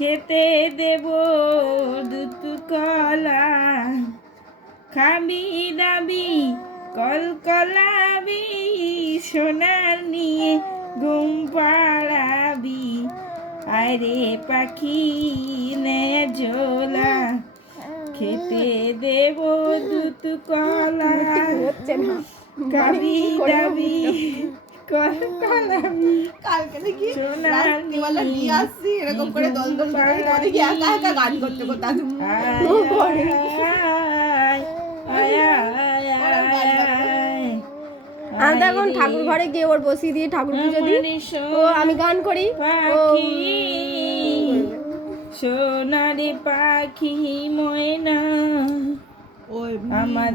খেতে দেব দুধ কলা, খাবি দাবি কলকলাবি, সোনার নিয়ে ঘুম পাড়াবি, আরে পাখি নে ঝোলা, খেতে দেব দুধ কলা, খাবি দাবি কলকলাবি, কালকে দেখি সোনার রাত্রিবেলা নিয়ে আসছি এরকম করে দল দল করে দেখি একা একা গান করতে করতে আয়, আয়, আয়, আয়, আমি তো এখন ঠাকুর ঘরে গিয়ে ওর বসিয়ে দিয়ে ঠাকুর পুজো দিই, ও আমি গান করি। ও পাখি সোনারে পাখি ময়না ওই আমাদের